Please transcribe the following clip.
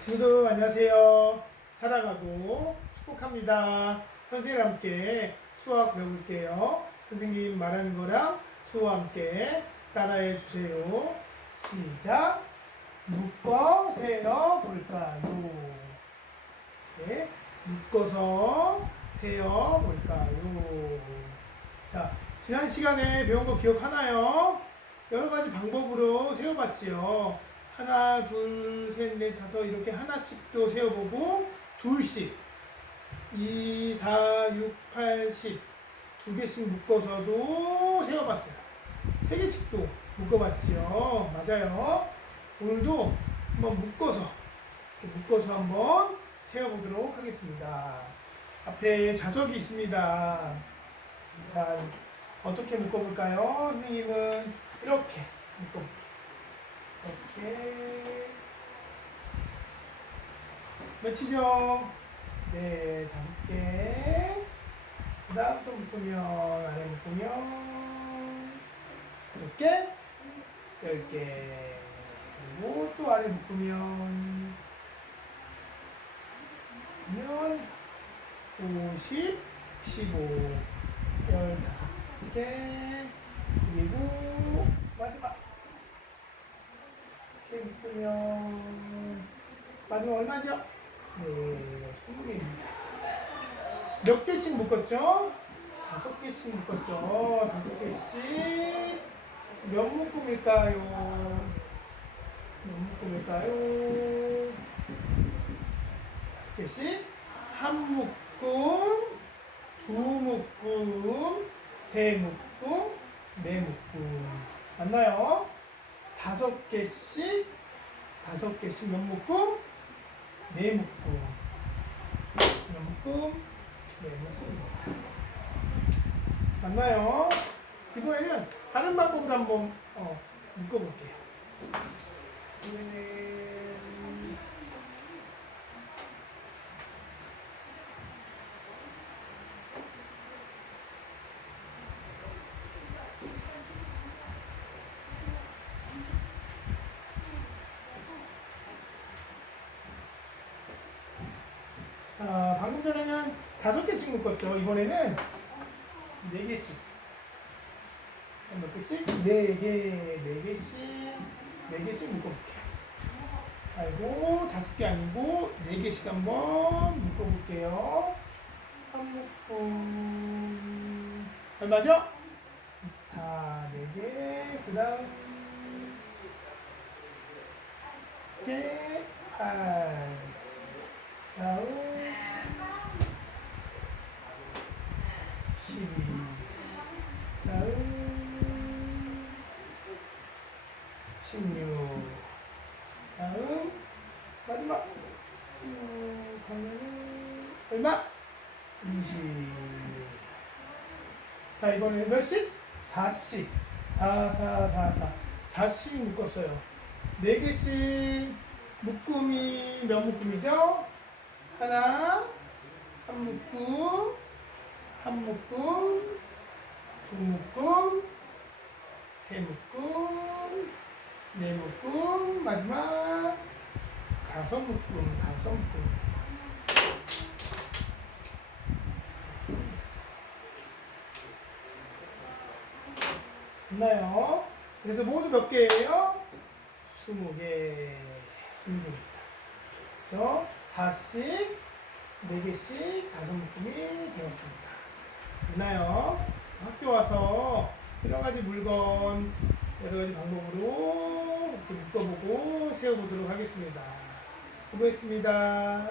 친구들 안녕하세요. 살아가고 축복합니다. 선생님과 함께 수학 배울게요. 선생님 말하는 거랑 수와 함께 따라해 주세요. 시작. 묶어 세어 볼까요? 네, 묶어서 세어 볼까요? 자, 지난 시간에 배운 거 기억하나요? 여러 가지 방법으로 세어봤지요. 하나, 둘, 셋, 넷, 다섯 이렇게 하나씩도 세어보고 둘씩 2, 4, 6, 8, 10 두 개씩 묶어서도 세어봤어요. 세 개씩도 묶어봤지요. 맞아요. 오늘도 한번 묶어서 이렇게 묶어서 한번 세어보도록 하겠습니다. 앞에 자석이 있습니다. 자, 어떻게 묶어볼까요? 선생님은 이렇게 묶어볼게요. 이렇게 몇이죠? 네, 다섯 개. 그 다음 또 묶으면, 아래 묶으면, 몇 개? 열 개. 그리고 또 아래 묶으면, 면 50, 15, 15개. 그리고 마지막. 이렇게 묶으면, 마지막 얼마죠? 네, 20개입니다. 몇 개씩 묶었죠? 다섯 개씩 묶었죠? 다섯 개씩. 몇 묶음일까요? 몇 묶음일까요? 다섯 개씩. 한 묶음, 두 묶음, 세 묶음, 네 묶음. 맞나요? 다섯 개씩, 다섯 개씩 몇 묶음? 네 묶음. 몇 묶음? 네 묶음. 맞나요? 이번에는 다른 방법으로 한번 어, 묶어볼게요. 이번에는 아, 방금 전에는 다섯 개씩 묶었죠. 이번에는 네 개씩. 몇 개씩? 네 개, 네 개씩, 네 개씩 묶어볼게요. 아이고, 다섯 개 아니고, 네 개씩 한번 묶어볼게요. 한 묶음. 얼마죠? 사, 네 개, 그 다음, 개, 팔. 다음 12 다음 16 다음 마지막 쭉 가면은 얼마? 20 자 이번에는 몇씩? 4씩 4 4 4 4 4씩 묶었어요 4개씩 묶음이 몇 묶음이죠? 하나, 한 묶음, 한 묶음, 두 묶음, 세 묶음, 네 묶음, 마지막 다섯 묶음, 다섯 묶음. 됐나요? 그래서 모두 몇 개예요? 스무 개. 스무 개. 그래서 4씩, 4개씩 다섯 묶음이 되었습니다. 됐나요? 학교 와서 여러 가지 물건, 여러 가지 방법으로 이렇게 묶어보고 세워보도록 하겠습니다. 수고했습니다.